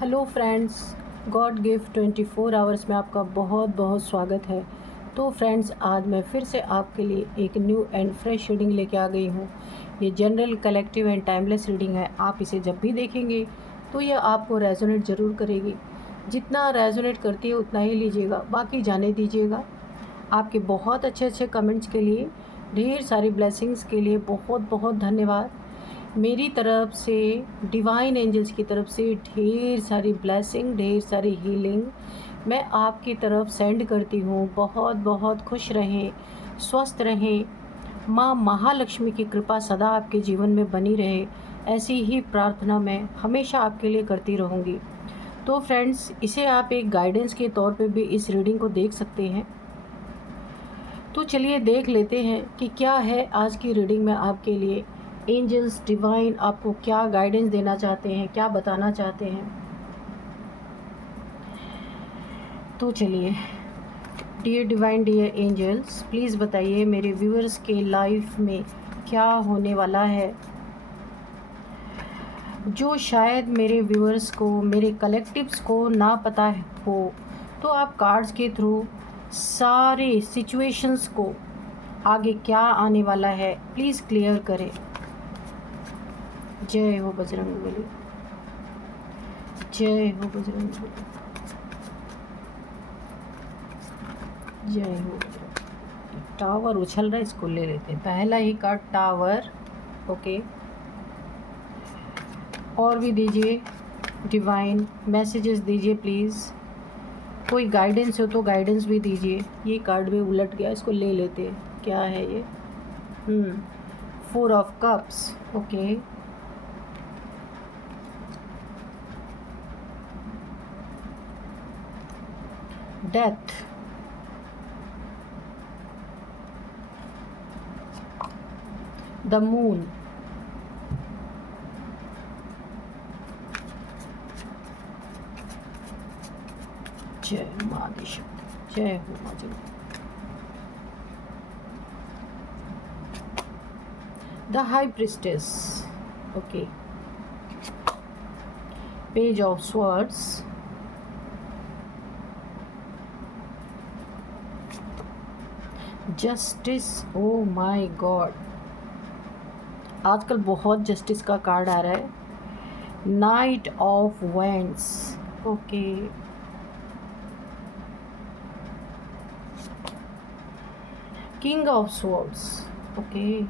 Hello friends, God gift 24 hours में आपका बहुत बहुत स्वागत है। तो फ्रेंड्स, आज मैं फिर से आपके लिए एक न्यू एंड फ्रेश रीडिंग लेके आ गई हूँ। ये general, collective and timeless reading है। आप इसे जब भी देखेंगे तो ये आपको रेजोनेट ज़रूर करेगी। जितना रेजोनेट करती है उतना ही लीजिएगा, बाकी जाने दीजिएगा। आपके बहुत अच्छे अच्छे कमेंट्स के लिए, ढेर सारी ब्लेसिंग्स के लिए बहुत बहुत धन्यवाद। मेरी तरफ से, डिवाइन एंजल्स की तरफ से ढेर सारी ब्लेसिंग, ढेर सारी हीलिंग मैं आपकी तरफ सेंड करती हूँ। बहुत बहुत खुश रहें, स्वस्थ रहें। माँ महालक्ष्मी की कृपा सदा आपके जीवन में बनी रहे, ऐसी ही प्रार्थना मैं हमेशा आपके लिए करती रहूँगी। तो फ्रेंड्स, इसे आप एक गाइडेंस के तौर पे भी इस रीडिंग को देख सकते हैं। तो चलिए देख लेते हैं कि क्या है आज की रीडिंग में आपके लिए। एंजल्स, डिवाइन आपको क्या गाइडेंस देना चाहते हैं, क्या बताना चाहते हैं। तो चलिए, dear divine, dear angels, please बताइए मेरे व्यूअर्स के लाइफ में क्या होने वाला है, जो शायद मेरे व्यूअर्स को, मेरे कलेक्टिव्स को ना पता हो। तो आप कार्ड्स के थ्रू सारे सिचुएशंस को, आगे क्या आने वाला है, प्लीज़ क्लियर करें। जय हो बजरंगबली, जय हो बजरंगबली, जय हो बजरंगबली। टावर उछल रहा है, इसको ले लेते हैं। पहला ही कार्ड टावर। ओके, और भी दीजिए, डिवाइन मैसेजेस दीजिए प्लीज़। कोई गाइडेंस हो तो गाइडेंस भी दीजिए। ये कार्ड भी उलट गया, इसको ले लेते हैं। क्या है ये? 4 of cups. Okay, death, the moon, जय माँ आदिशक्ति, जय हो माँ Jagdamba. The high priestess. Okay, page of swords, justice. Oh my God, आजकल बहुत जस्टिस का कार्ड आ रहा है। Night of wands. Okay, king of swords. Okay,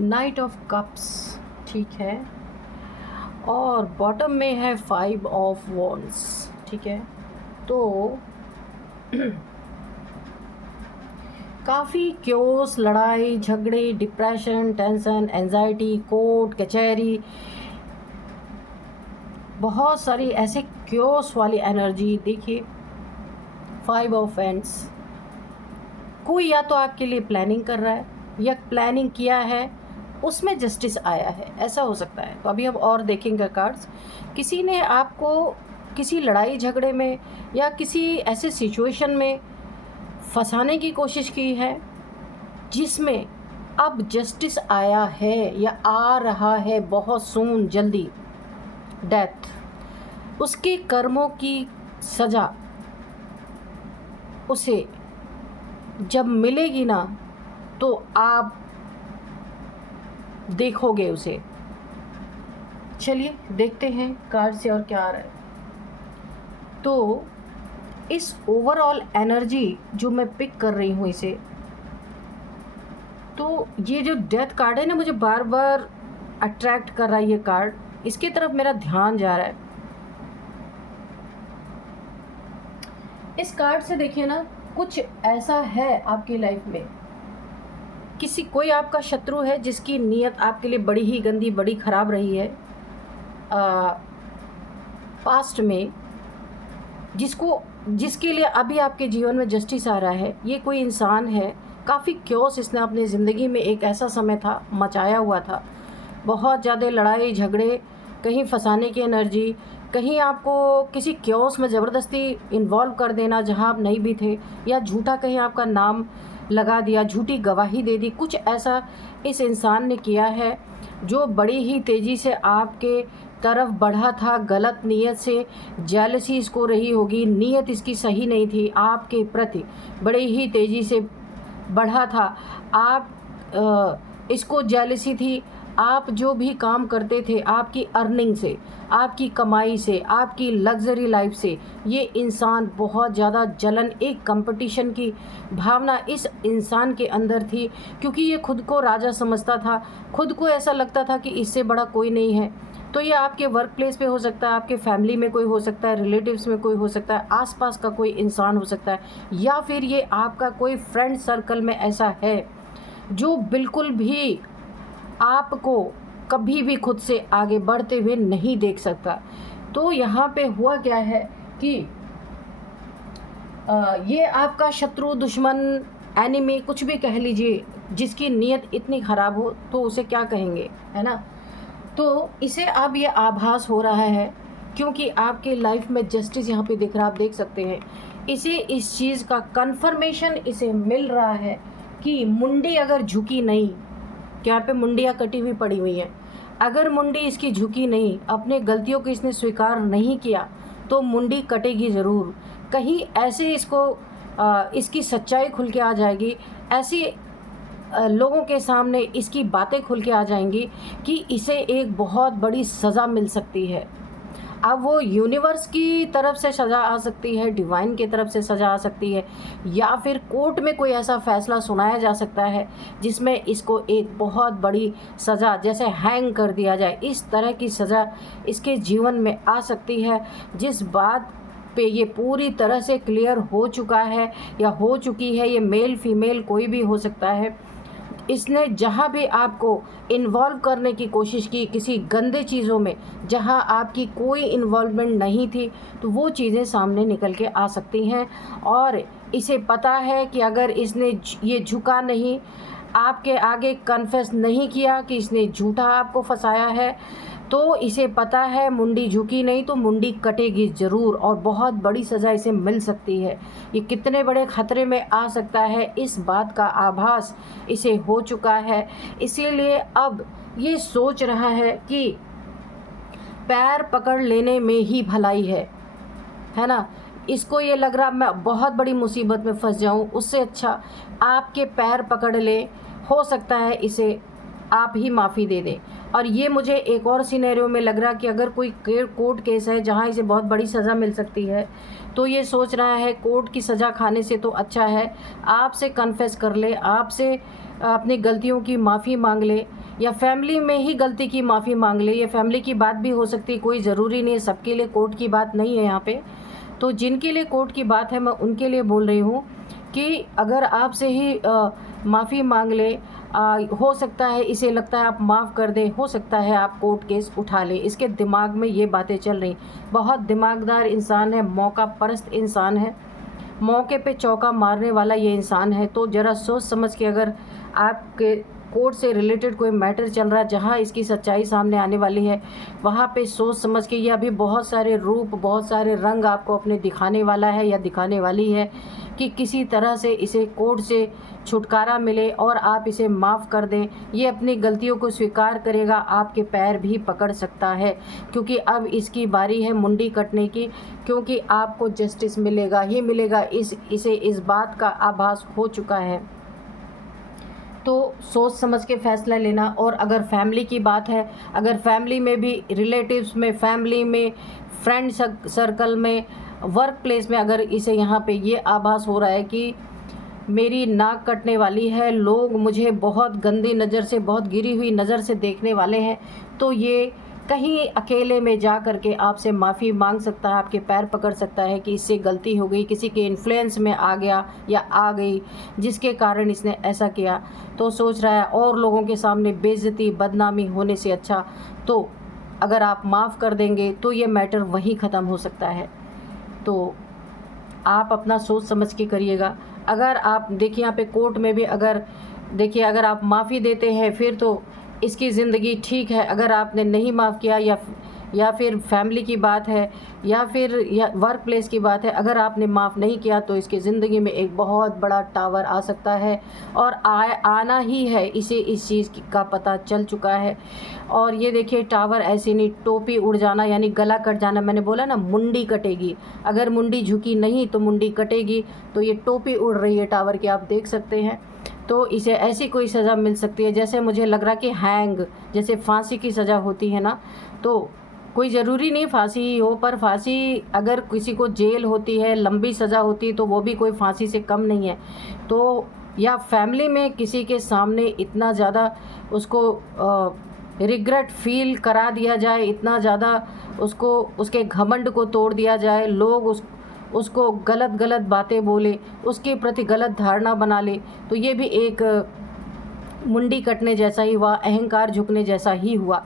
night of cups. ठीक है, और बॉटम में है 5 ऑफ वॉन्ड्स। ठीक है, तो काफ़ी क्योस, लड़ाई झगड़े, डिप्रेशन, टेंशन, एंजाइटी, कोर्ट कचहरी, बहुत सारी ऐसे क्योस वाली एनर्जी। देखिए, 5 ऑफ वैंड्स। कोई या तो आपके लिए प्लानिंग कर रहा है, या प्लानिंग किया है, उसमें जस्टिस आया है, ऐसा हो सकता है। तो अभी हम और देखेंगे कार्ड्स। किसी ने आपको किसी लड़ाई झगड़े में या किसी ऐसे सिचुएशन में फंसाने की कोशिश की है, जिसमें अब जस्टिस आया है या आ रहा है बहुत सून, जल्दी। डेथ, उसके कर्मों की सज़ा उसे जब मिलेगी ना, तो आप देखोगे उसे। चलिए देखते हैं कार्ड से और क्या आ रहा है। तो इस ओवरऑल एनर्जी जो मैं पिक कर रही हूँ इसे, तो ये जो डेथ कार्ड है ना, मुझे बार बार अट्रैक्ट कर रहा है ये कार्ड। इसके तरफ मेरा ध्यान जा रहा है। इस कार्ड से देखिए ना, कुछ ऐसा है आपकी लाइफ में, कोई आपका शत्रु है जिसकी नीयत आपके लिए बड़ी ही गंदी, बड़ी ख़राब रही है पास्ट में, जिसके लिए अभी आपके जीवन में जस्टिस आ रहा है। ये कोई इंसान है, काफ़ी क्योस इसने अपनी ज़िंदगी में, एक ऐसा समय था, मचाया हुआ था। बहुत ज़्यादा लड़ाई झगड़े, कहीं फंसाने की एनर्जी, कहीं आपको किसी क्योस में ज़बरदस्ती इन्वॉल्व कर देना जहां आप नहीं भी थे, या झूठा कहीं आपका नाम लगा दिया, झूठी गवाही दे दी, कुछ ऐसा इस इंसान ने किया है जो बड़ी ही तेज़ी से आपके तरफ बढ़ा था, गलत नीयत से। जेलसी इसको रही होगी, नीयत इसकी सही नहीं थी आपके प्रति, बड़ी ही तेज़ी से बढ़ा था। इसको जेलसी थी। आप जो भी काम करते थे, आपकी अर्निंग से, आपकी कमाई से, आपकी लग्जरी लाइफ से, ये इंसान बहुत ज़्यादा जलन, एक कंपटीशन की भावना इस इंसान के अंदर थी, क्योंकि ये खुद को राजा समझता था। खुद को ऐसा लगता था कि इससे बड़ा कोई नहीं है। तो ये आपके वर्क प्लेस पे हो सकता है, आपके फैमिली में कोई हो सकता है, रिलेटिव्स में कोई हो सकता है, आसपास का कोई इंसान हो सकता है, या फिर ये आपका कोई फ्रेंड सर्कल में ऐसा है जो बिल्कुल भी आपको कभी भी खुद से आगे बढ़ते हुए नहीं देख सकता। तो यहाँ पे हुआ क्या है कि ये आपका शत्रु, दुश्मन, एनिमी, कुछ भी कह लीजिए, जिसकी नीयत इतनी ख़राब हो तो उसे क्या कहेंगे, है ना। तो इसे अब ये आभास हो रहा है, क्योंकि आपके लाइफ में जस्टिस यहाँ पे दिख रहा, आप देख सकते हैं। इसे इस चीज़ का कन्फर्मेशन इसे मिल रहा है कि मुंडी अगर झुकी नहीं, क्या यहाँ पे मुंडियाँ कटी हुई पड़ी हुई हैं, अगर मुंडी इसकी झुकी नहीं, अपने गलतियों को इसने स्वीकार नहीं किया, तो मुंडी कटेगी ज़रूर। कहीं ऐसे इसको इसकी सच्चाई खुल के आ जाएगी, ऐसी लोगों के सामने इसकी बातें खुल के आ जाएंगी कि इसे एक बहुत बड़ी सज़ा मिल सकती है। अब वो यूनिवर्स की तरफ से सज़ा आ सकती है, डिवाइन की तरफ से सज़ा आ सकती है, या फिर कोर्ट में कोई ऐसा फ़ैसला सुनाया जा सकता है जिसमें इसको एक बहुत बड़ी सज़ा, जैसे हैंग कर दिया जाए, इस तरह की सज़ा इसके जीवन में आ सकती है। जिस बात पे ये पूरी तरह से क्लियर हो चुका है या हो चुकी है, ये मेल फीमेल कोई भी हो सकता है, इसने जहाँ भी आपको इन्वॉल्व करने की कोशिश की किसी गंदे चीज़ों में, जहाँ आपकी कोई इन्वॉल्वमेंट नहीं थी, तो वो चीज़ें सामने निकल के आ सकती हैं। और इसे पता है कि अगर इसने ये झुका नहीं, आपके आगे कन्फेस नहीं किया कि इसने झूठा आपको फंसाया है, तो इसे पता है मुंडी झुकी नहीं तो मुंडी कटेगी ज़रूर, और बहुत बड़ी सज़ा इसे मिल सकती है। ये कितने बड़े ख़तरे में आ सकता है, इस बात का आभास इसे हो चुका है। इसीलिए अब ये सोच रहा है कि पैर पकड़ लेने में ही भलाई है ना। इसको ये लग रहा मैं बहुत बड़ी मुसीबत में फंस जाऊं, उससे अच्छा आपके पैर पकड़ ले, हो सकता है इसे आप ही माफ़ी दे दें। और ये मुझे एक और सिनेरियो में लग रहा कि अगर कोई कोर्ट केस है जहाँ इसे बहुत बड़ी सज़ा मिल सकती है, तो ये सोच रहा है कोर्ट की सज़ा खाने से तो अच्छा है आपसे कन्फेस कर ले, आपसे अपनी गलतियों की माफ़ी मांग ले, या फैमिली में ही गलती की माफ़ी मांग ले। ये फैमिली की बात भी हो सकती है, कोई ज़रूरी नहीं है, सबके लिए कोर्ट की बात नहीं है यहाँ पे। तो जिनके लिए कोर्ट की बात है मैं उनके लिए बोल रही हूँ कि अगर आपसे ही माफ़ी मांग ले, हो सकता है इसे लगता है आप माफ़ कर दें, हो सकता है आप कोर्ट केस उठा लें। इसके दिमाग में ये बातें चल रही। बहुत दिमागदार इंसान है, मौका परस्त इंसान है, मौके पे चौका मारने वाला ये इंसान है। तो ज़रा सोच समझ के, अगर आपके कोर्ट से रिलेटेड कोई मैटर चल रहा है जहाँ इसकी सच्चाई सामने आने वाली है, वहाँ पे सोच समझ के, ये अभी बहुत सारे रूप, बहुत सारे रंग आपको अपने दिखाने वाला है या दिखाने वाली है कि किसी तरह से इसे कोर्ट से छुटकारा मिले और आप इसे माफ़ कर दें। ये अपनी गलतियों को स्वीकार करेगा, आपके पैर भी पकड़ सकता है, क्योंकि अब इसकी बारी है मुंडी कटने की, क्योंकि आपको जस्टिस मिलेगा ही मिलेगा। इसे इस बात का आभास हो चुका है। तो सोच समझ के फ़ैसला लेना। और अगर फैमिली की बात है, अगर फैमिली में भी, रिलेटिव्स में, फैमिली में, फ्रेंड सर्कल में, वर्क प्लेस में, अगर इसे यहाँ पे ये आभास हो रहा है कि मेरी नाक कटने वाली है, लोग मुझे बहुत गंदी नज़र से, बहुत गिरी हुई नज़र से देखने वाले हैं, तो ये कहीं अकेले में जा कर के आपसे माफ़ी मांग सकता है, आपके पैर पकड़ सकता है कि इससे गलती हो गई, किसी के इन्फ्लुएंस में आ गया या आ गई, जिसके कारण इसने ऐसा किया। तो सोच रहा है और लोगों के सामने बेइज्जती, बदनामी होने से अच्छा तो अगर आप माफ़ कर देंगे तो ये मैटर वहीं ख़त्म हो सकता है। तो आप अपना सोच समझ के करिएगा। अगर आप देखिए यहाँ पे कोर्ट में भी, अगर देखिए अगर आप माफ़ी देते हैं फिर तो इसकी ज़िंदगी ठीक है, अगर आपने नहीं माफ़ किया या फिर फैमिली की बात है, या फिर वर्क प्लेस की बात है, अगर आपने माफ़ नहीं किया तो इसकी ज़िंदगी में एक बहुत बड़ा टावर आ सकता है और आना ही है। इसे इस चीज़ का पता चल चुका है। और ये देखिए, टावर ऐसे नहीं, टोपी उड़ जाना यानी गला कट जाना। मैंने बोला ना, मुंडी कटेगी। अगर मुंडी झुकी नहीं तो मुंडी कटेगी। तो ये टोपी उड़ रही है टावर की, आप देख सकते हैं। तो इसे ऐसी कोई सज़ा मिल सकती है, जैसे मुझे लग रहा कि हैंग, जैसे फांसी की सज़ा होती है ना, तो कोई ज़रूरी नहीं फांसी ही हो, पर फांसी अगर किसी को जेल होती है, लंबी सज़ा होती है, तो वो भी कोई फांसी से कम नहीं है। तो या फैमिली में किसी के सामने इतना ज़्यादा उसको रिग्रेट फील करा दिया जाए, इतना ज़्यादा उसको, उसके घमंड को तोड़ दिया जाए, लोग उसको गलत बातें बोले, उसके प्रति गलत धारणा बना ले, तो ये भी एक मुंडी कटने जैसा ही हुआ, अहंकार झुकने जैसा ही हुआ।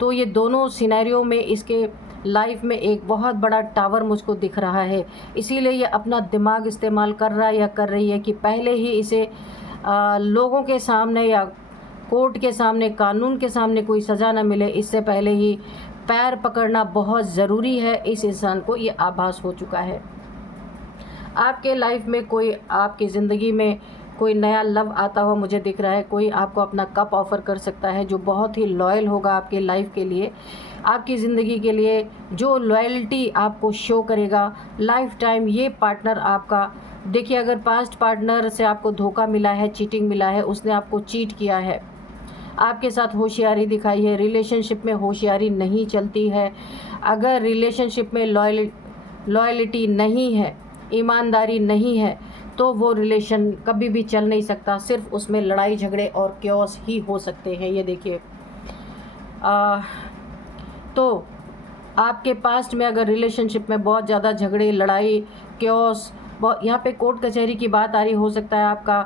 तो ये दोनों सिनेरियो में इसके लाइफ में एक बहुत बड़ा टावर मुझको दिख रहा है। इसीलिए ये अपना दिमाग इस्तेमाल कर रहा है या कर रही है कि पहले ही इसे लोगों के सामने या कोर्ट के सामने, कानून के सामने कोई सज़ा न मिले, इससे पहले ही पैर पकड़ना बहुत ज़रूरी है। इस इंसान को ये आभास हो चुका है। आपके लाइफ में कोई, आपकी ज़िंदगी में कोई नया लव आता हुआ मुझे दिख रहा है। कोई आपको अपना कप ऑफ़र कर सकता है जो बहुत ही लॉयल होगा आपके लाइफ के लिए, आपकी ज़िंदगी के लिए, जो लॉयल्टी आपको शो करेगा लाइफ टाइम। ये पार्टनर आपका, देखिए, अगर पास्ट पार्टनर से आपको धोखा मिला है, चीटिंग मिला है, उसने आपको चीट किया है, आपके साथ होशियारी दिखाई है, रिलेशनशिप में होशियारी नहीं चलती है, अगर रिलेशनशिप में लॉयल्टी नहीं है, ईमानदारी नहीं है, तो वो रिलेशन कभी भी चल नहीं सकता। सिर्फ उसमें लड़ाई झगड़े और क्योस ही हो सकते हैं। ये देखिए, तो आपके पास्ट में अगर रिलेशनशिप में बहुत ज़्यादा झगड़े, लड़ाई, क्योस, यहाँ पे कोर्ट कचहरी की बात आ रही, हो सकता है आपका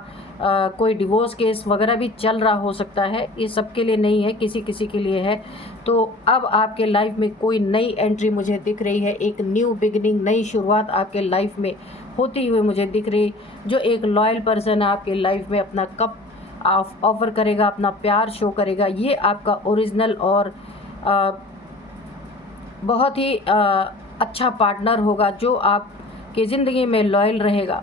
कोई डिवोर्स केस वगैरह भी चल रहा हो सकता है। ये सबके लिए नहीं है, किसी किसी के लिए है। तो अब आपके लाइफ में कोई नई एंट्री मुझे दिख रही है, एक न्यू बिगिनिंग, नई शुरुआत आपके लाइफ में होती हुई मुझे दिख रही। जो एक लॉयल पर्सन है आपके लाइफ में अपना कप ऑफ़र करेगा, अपना प्यार शो करेगा। ये आपका ओरिजिनल और बहुत ही अच्छा पार्टनर होगा जो आपकी ज़िंदगी में लॉयल रहेगा।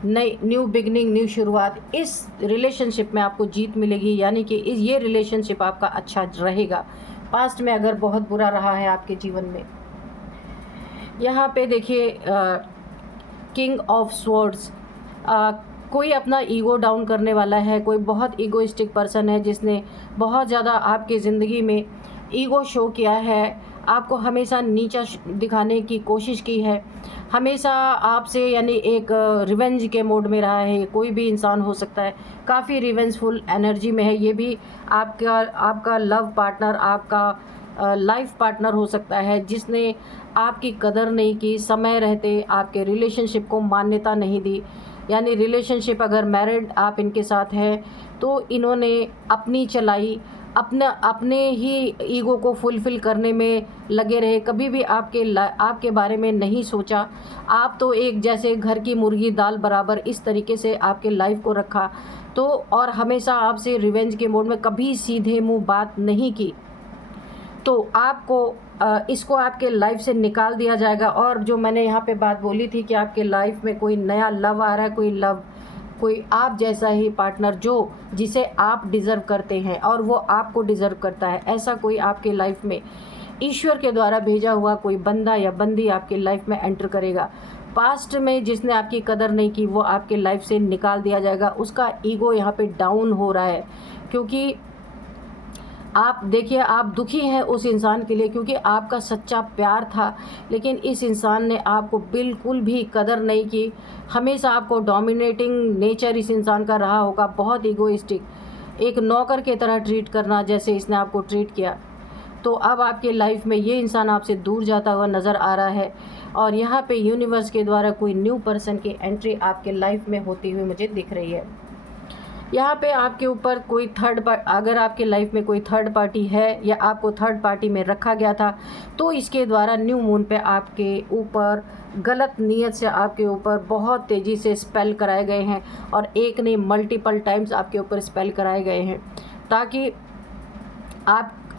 नई न्यू बिगनिंग, न्यू शुरुआत, इस रिलेशनशिप में आपको जीत मिलेगी, यानी कि ये रिलेशनशिप आपका अच्छा रहेगा। पास्ट में अगर बहुत बुरा रहा है आपके जीवन में, यहाँ पे देखिए किंग ऑफ स्वॉर्ड्स, कोई अपना ईगो डाउन करने वाला है, कोई बहुत ईगोइस्टिक पर्सन है जिसने बहुत ज़्यादा आपकी ज़िंदगी में ईगो शो किया है, आपको हमेशा नीचा दिखाने की कोशिश की है, हमेशा आपसे यानी एक रिवेंज के मोड में रहा है। कोई भी इंसान हो सकता है, काफ़ी रिवेंजफुल एनर्जी में है। ये भी आपका लव पार्टनर, आपका लाइफ पार्टनर हो सकता है जिसने आपकी कदर नहीं की, समय रहते आपके रिलेशनशिप को मान्यता नहीं दी। यानी रिलेशनशिप अगर मैरिड आप इनके साथ हैं तो इन्होंने अपनी चलाई, अपने ही ईगो को फुलफ़िल करने में लगे रहे, कभी भी आपके बारे में नहीं सोचा। आप तो एक जैसे घर की मुर्गी दाल बराबर, इस तरीके से आपके लाइफ को रखा। तो और हमेशा आपसे रिवेंज के मोड में, कभी सीधे मुंह बात नहीं की। तो आपको इसको आपके लाइफ से निकाल दिया जाएगा। और जो मैंने यहाँ पे बात बोली थी कि आपके लाइफ में कोई नया लव आ रहा है, कोई आप जैसा ही पार्टनर जिसे आप डिज़र्व करते हैं और वो आपको डिज़र्व करता है, ऐसा कोई आपके लाइफ में ईश्वर के द्वारा भेजा हुआ कोई बंदा या बंदी आपके लाइफ में एंटर करेगा। पास्ट में जिसने आपकी कदर नहीं की वो आपके लाइफ से निकाल दिया जाएगा। उसका ईगो यहाँ पे डाउन हो रहा है, क्योंकि आप देखिए, आप दुखी हैं उस इंसान के लिए क्योंकि आपका सच्चा प्यार था, लेकिन इस इंसान ने आपको बिल्कुल भी कदर नहीं की। हमेशा आपको डोमिनेटिंग नेचर इस इंसान का रहा होगा, बहुत ईगोइस्टिक, एक नौकर के तरह ट्रीट करना जैसे इसने आपको ट्रीट किया। तो अब आपके लाइफ में ये इंसान आपसे दूर जाता हुआ नज़र आ रहा है और यहाँ पे यूनिवर्स के द्वारा कोई न्यू पर्सन की एंट्री आपके लाइफ में होती हुई मुझे दिख रही है। यहाँ पे आपके ऊपर कोई अगर आपके लाइफ में कोई थर्ड पार्टी है या आपको थर्ड पार्टी में रखा गया था, तो इसके द्वारा न्यू मून पे आपके ऊपर गलत नीयत से आपके ऊपर बहुत तेज़ी से स्पेल कराए गए हैं और एक नहीं मल्टीपल टाइम्स आपके ऊपर स्पेल कराए गए हैं, ताकि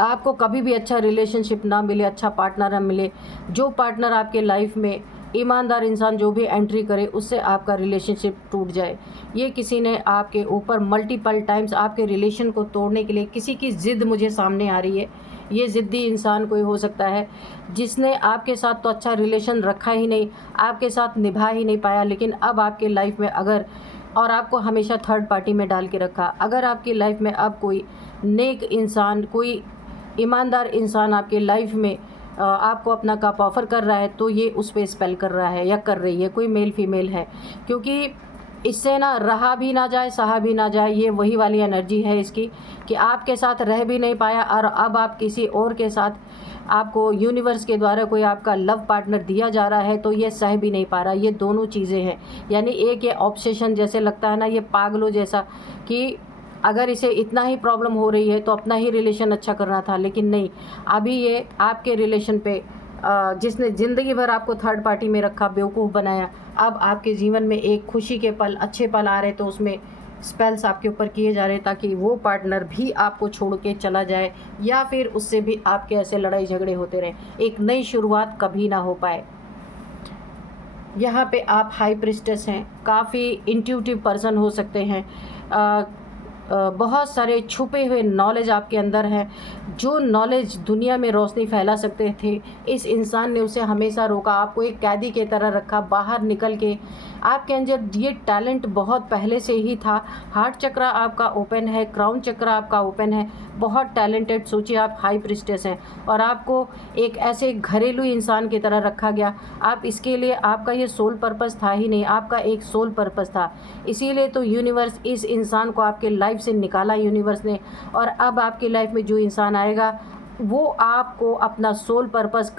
आपको कभी भी अच्छा रिलेशनशिप ना मिले, अच्छा पार्टनर ना मिले, जो पार्टनर आपके लाइफ में ईमानदार इंसान जो भी एंट्री करे उससे आपका रिलेशनशिप टूट जाए। ये किसी ने आपके ऊपर मल्टीपल टाइम्स आपके रिलेशन को तोड़ने के लिए किसी की ज़िद मुझे सामने आ रही है। ये ज़िद्दी इंसान कोई हो सकता है जिसने आपके साथ तो अच्छा रिलेशन रखा ही नहीं, आपके साथ निभा ही नहीं पाया, लेकिन अब आपके लाइफ में अगर और आपको हमेशा थर्ड पार्टी में डाल के रखा। अगर आपकी लाइफ में अब कोई नेक इंसान, कोई ईमानदार इंसान आपके लाइफ में आपको अपना कप ऑफ़र कर रहा है, तो ये उस पे स्पेल कर रहा है या कर रही है, कोई मेल फीमेल है, क्योंकि इससे ना रहा भी ना जाए, सहा भी ना जाए। ये वही वाली एनर्जी है इसकी कि आपके साथ रह भी नहीं पाया और अब आप किसी और के साथ, आपको यूनिवर्स के द्वारा कोई आपका लव पार्टनर दिया जा रहा है, तो ये सह भी नहीं पा रहा। ये दोनों चीज़ें हैं, यानी एक ये ऑब्सेशन जैसे लगता है ना, ये पागलों जैसा, कि अगर इसे इतना ही प्रॉब्लम हो रही है तो अपना ही रिलेशन अच्छा करना था, लेकिन नहीं, अभी ये आपके रिलेशन पे जिसने ज़िंदगी भर आपको थर्ड पार्टी में रखा, बेवकूफ़ बनाया, अब आपके जीवन में एक खुशी के पल, अच्छे पल आ रहे तो उसमें स्पेल्स आपके ऊपर किए जा रहे हैं ताकि वो पार्टनर भी आपको छोड़ के चला जाए या फिर उससे भी आपके ऐसे लड़ाई झगड़े होते रहें, एक नई शुरुआत कभी ना हो पाए। यहाँ पे आप हाई प्रिस्टेस हैं, काफ़ी इंट्यूटिव पर्सन हो सकते हैं, बहुत सारे छुपे हुए नॉलेज आपके अंदर है। जो नॉलेज दुनिया में रोशनी फैला सकते थे, इस इंसान ने उसे हमेशा रोका, आपको एक कैदी की तरह रखा। बाहर निकल के आपके अंदर ये टैलेंट बहुत पहले से ही था। हार्ट चक्र आपका ओपन है, क्राउन चक्र आपका ओपन है, बहुत टैलेंटेड। सोचिए आप हाई प्रिस्टेस हैं और आपको एक ऐसे घरेलू इंसान की तरह रखा गया। आप इसके लिए, आपका ये सोल पर्पस था ही नहीं, आपका एक सोल पर्पस था। इसीलिए तो यूनिवर्स इस इंसान को आपके लाइफ से निकाला यूनिवर्स ने, और अब आपकी लाइफ में जो इंसान आएगा वो आपको अपना सोल पर्पस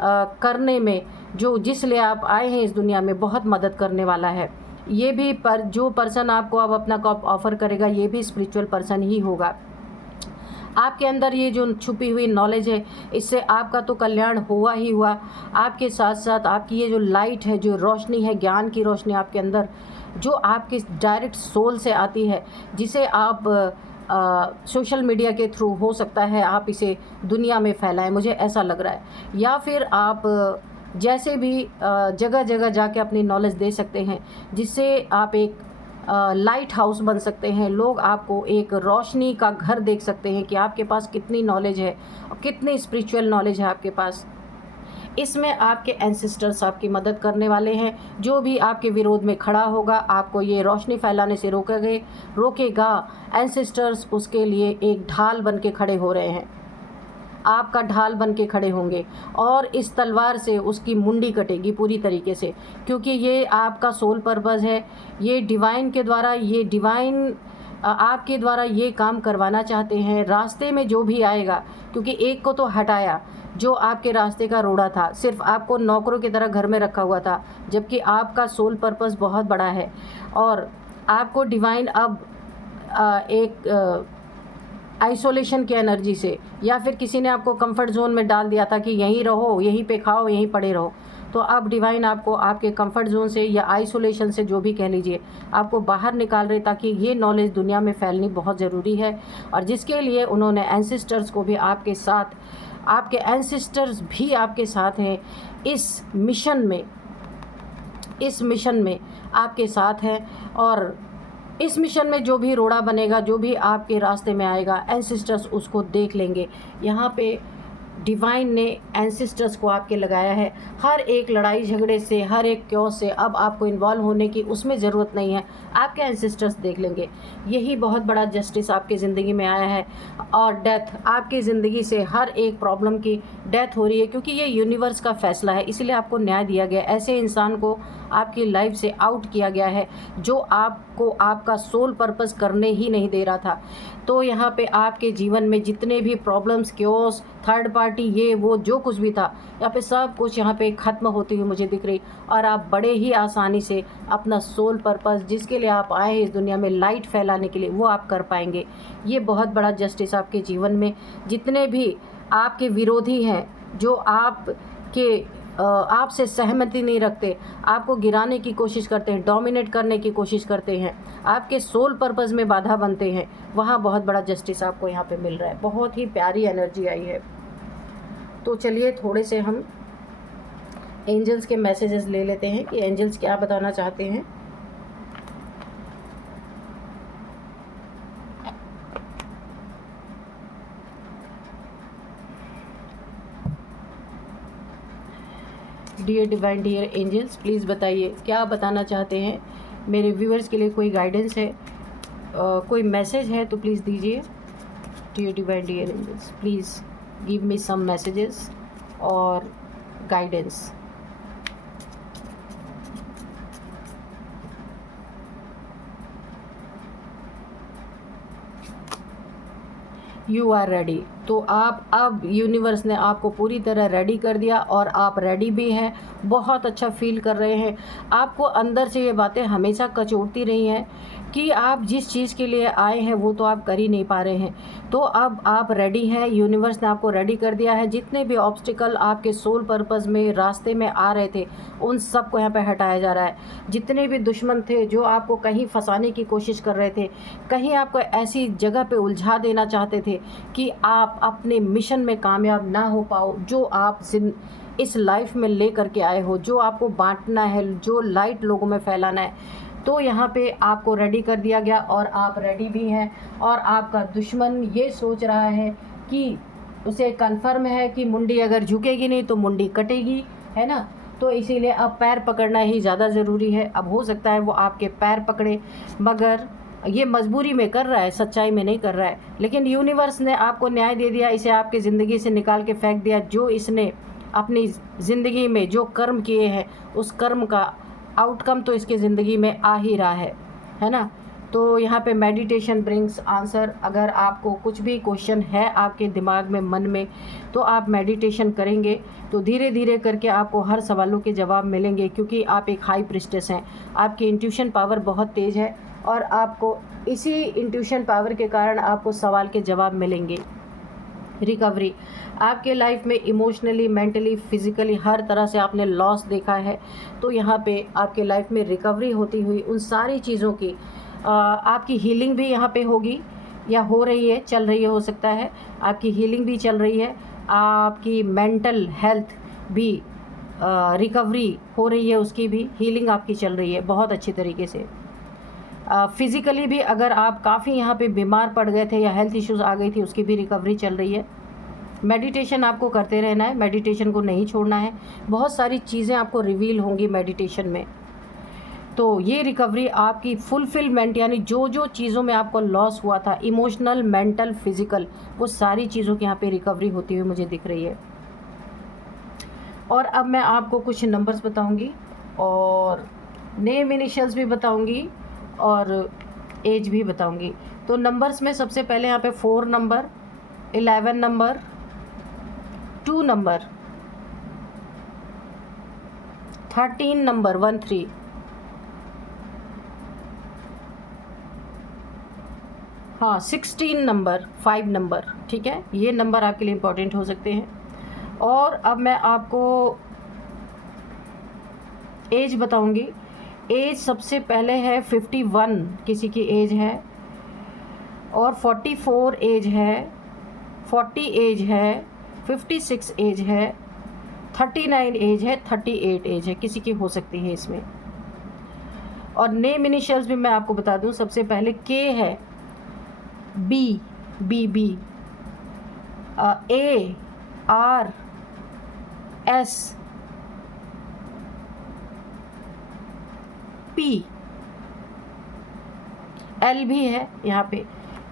करने में, जिस लिए आप आए हैं इस दुनिया में, बहुत मदद करने वाला है। ये भी जो पर्सन आपको अब अपना कप ऑफ़र करेगा, ये भी स्पिरिचुअल पर्सन ही होगा। आपके अंदर ये जो छुपी हुई नॉलेज है, इससे आपका तो कल्याण हुआ ही हुआ, आपके साथ साथ आपकी ये जो लाइट है, जो रोशनी है, ज्ञान की रोशनी आपके अंदर, जो आपके डायरेक्ट सोल से आती है, जिसे आप सोशल मीडिया के थ्रू, हो सकता है आप इसे दुनिया में फैलाएं, मुझे ऐसा लग रहा है, या फिर आप जैसे भी जगह जगह जाके अपनी नॉलेज दे सकते हैं, जिससे आप एक लाइट हाउस बन सकते हैं। लोग आपको एक रोशनी का घर देख सकते हैं कि आपके पास कितनी नॉलेज है और कितनी स्पिरिचुअल नॉलेज है आपके पास। इसमें आपके एंसेस्टर्स आपकी मदद करने वाले हैं। जो भी आपके विरोध में खड़ा होगा, आपको ये रोशनी फैलाने से रोकेगा, एंसेस्टर्स उसके लिए एक ढाल बन के खड़े हो रहे हैं, आपका ढाल बन के खड़े होंगे, और इस तलवार से उसकी मुंडी कटेगी पूरी तरीके से, क्योंकि ये आपका सोल पर्पस है। ये डिवाइन के द्वारा, ये डिवाइन आपके द्वारा ये काम करवाना चाहते हैं। रास्ते में जो भी आएगा, क्योंकि एक को तो हटाया जो आपके रास्ते का रोड़ा था, सिर्फ आपको नौकरों की तरह घर में रखा हुआ था, जबकि आपका सोल पर्पस बहुत बड़ा है, और आपको डिवाइन अब एक आइसोलेशन की एनर्जी से, या फिर किसी ने आपको कंफर्ट जोन में डाल दिया था कि यहीं रहो, यहीं पे खाओ, यहीं पड़े रहो, तो अब डिवाइन आपको आपके कंफर्ट जोन से या आइसोलेशन से, जो भी कह लीजिए, आपको बाहर निकाल रहे, ताकि ये नॉलेज दुनिया में फैलनी बहुत ज़रूरी है। और जिसके लिए उन्होंने एंसेस्टर्स को भी आपके साथ, आपके एंसेस्टर्स भी आपके साथ हैं इस मिशन में आपके साथ हैं। और इस मिशन में जो भी रोड़ा बनेगा, जो भी आपके रास्ते में आएगा, एंसेस्टर्स उसको देख लेंगे। यहाँ पे डिवाइन ने एंसेस्टर्स को आपके लगाया है। हर एक लड़ाई झगड़े से, हर एक क्योस से अब आपको इन्वॉल्व होने की उसमें ज़रूरत नहीं है, आपके एंसेस्टर्स देख लेंगे। यही बहुत बड़ा जस्टिस आपकी ज़िंदगी में आया है। और डेथ, आपकी ज़िंदगी से हर एक प्रॉब्लम की डेथ हो रही है, क्योंकि ये यूनिवर्स का फ़ैसला है, इसलिए आपको न्याय दिया गया। ऐसे इंसान को आपकी लाइफ से आउट किया गया है जो आपको आपका सोल पर्पस करने ही नहीं दे रहा था। तो यहाँ पे आपके जीवन में जितने भी प्रॉब्लम्स, क्योस, थर्ड पार्टी, ये वो जो कुछ भी था, यहाँ पे सब कुछ यहाँ पे ख़त्म होती हुई मुझे दिख रही, और आप बड़े ही आसानी से अपना सोल पर्पस, जिसके लिए आप आए हैं इस दुनिया में लाइट फैलाने के लिए, वो आप कर पाएंगे। ये बहुत बड़ा जस्टिस आपके जीवन में। जितने भी आपके विरोधी हैं, जो आपके आपसे सहमति नहीं रखते, आपको गिराने की कोशिश करते हैं, डोमिनेट करने की कोशिश करते हैं, आपके सोल पर्पस में बाधा बनते हैं, वहाँ बहुत बड़ा जस्टिस आपको यहाँ पे मिल रहा है। बहुत ही प्यारी एनर्जी आई है। तो चलिए थोड़े से हम एंजल्स के मैसेजेस ले लेते हैं कि एंजल्स क्या बताना चाहते हैं। Dear divine, dear angels, please बताइए क्या बताना चाहते हैं मेरे व्यूअर्स के लिए। कोई गाइडेंस है, कोई मैसेज है तो प्लीज़ दीजिए। Dear divine, dear angels, please give me some messages और गाइडेंस। You are ready. तो आप अब यूनिवर्स ने आपको पूरी तरह रेडी कर दिया और आप रेडी भी हैं, बहुत अच्छा फील कर रहे हैं। आपको अंदर से ये बातें हमेशा कचोटती रही हैं कि आप जिस चीज़ के लिए आए हैं वो तो आप कर ही नहीं पा रहे हैं। तो अब आप रेडी हैं, यूनिवर्स ने आपको रेडी कर दिया है। जितने भी ऑब्स्टिकल आपके सोल पर्पस में रास्ते में आ रहे थे उन सब को यहाँ पे हटाया जा रहा है। जितने भी दुश्मन थे जो आपको कहीं फंसाने की कोशिश कर रहे थे, कहीं आपको ऐसी जगह पे उलझा देना चाहते थे कि आप अपने मिशन में कामयाब ना हो पाओ, जो आप इस लाइफ में ले करके आए हो, जो आपको बांटना है, जो लाइट लोगों में फैलाना है, तो यहाँ पे आपको रेडी कर दिया गया और आप रेडी भी हैं। और आपका दुश्मन ये सोच रहा है कि उसे कन्फर्म है कि मुंडी अगर झुकेगी नहीं तो मुंडी कटेगी, है ना। तो इसीलिए अब पैर पकड़ना ही ज़्यादा ज़रूरी है। अब हो सकता है वो आपके पैर पकड़े, मगर ये मजबूरी में कर रहा है, सच्चाई में नहीं कर रहा है। लेकिन यूनिवर्स ने आपको न्याय दे दिया, इसे आपकी ज़िंदगी से निकाल के फेंक दिया। जो इसने अपनी ज़िंदगी में जो कर्म किए हैं उस कर्म का आउटकम तो इसकी ज़िंदगी में आ ही रहा है ना। तो यहाँ पे मेडिटेशन ब्रिंग्स आंसर। अगर आपको कुछ भी क्वेश्चन है आपके दिमाग में, मन में, तो आप मेडिटेशन करेंगे तो धीरे धीरे करके आपको हर सवालों के जवाब मिलेंगे, क्योंकि आप एक हाई प्रिस्टेस हैं। आपकी इंट्यूशन पावर बहुत तेज़ है और आपको इसी इंट्यूशन पावर के कारण आपको सवाल के जवाब मिलेंगे। रिकवरी आपके लाइफ में इमोशनली, मेंटली, फिज़िकली हर तरह से आपने लॉस देखा है, तो यहाँ पे आपके लाइफ में रिकवरी होती हुई उन सारी चीज़ों की आपकी हीलिंग भी यहाँ पे होगी या हो रही है, चल रही है, हो सकता है आपकी हीलिंग भी चल रही है। आपकी मेंटल हेल्थ भी रिकवरी हो रही है, उसकी भी हीलिंग आपकी चल रही है बहुत अच्छी तरीके से। फिज़िकली भी अगर आप काफ़ी यहाँ पे बीमार पड़ गए थे या हेल्थ इश्यूज़ आ गई थी, उसकी भी रिकवरी चल रही है। मेडिटेशन आपको करते रहना है, मेडिटेशन को नहीं छोड़ना है। बहुत सारी चीज़ें आपको रिवील होंगी मेडिटेशन में। तो ये रिकवरी आपकी फुलफिलमेंट, यानी जो जो चीज़ों में आपको लॉस हुआ था, इमोशनल, मेंटल, फिज़िकल, वो सारी चीज़ों की यहाँ पे रिकवरी होती हुई मुझे दिख रही है। और अब मैं आपको कुछ नंबर्स बताऊंगी और नेम इनिशियल्स भी बताऊंगी और एज भी बताऊंगी। तो नंबर्स में सबसे पहले यहाँ पे 4 नंबर, 11 नंबर, 2 नंबर, 13 नंबर, 13, हाँ 16 नंबर, 5 नंबर, ठीक है। ये नंबर आपके लिए इम्पोर्टेंट हो सकते हैं। और अब मैं आपको एज बताऊंगी। एज सबसे पहले है 51 किसी की एज है, और 44 एज है, 40 एज है, 56 एज है, 39 एज है, 38 एज है, किसी की हो सकती है इसमें। और नेम इनिशियल्स भी मैं आपको बता दूं। सबसे पहले के है, B, B B, A, R, S, P, L भी है यहाँ पे।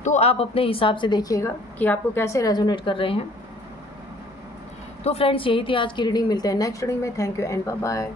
तो आप अपने हिसाब से देखिएगा कि आपको कैसे रेजोनेट कर रहे हैं। तो फ्रेंड्स, यही थी आज की रीडिंग। मिलते हैं नेक्स्ट रीडिंग में। Thank you and bye bye.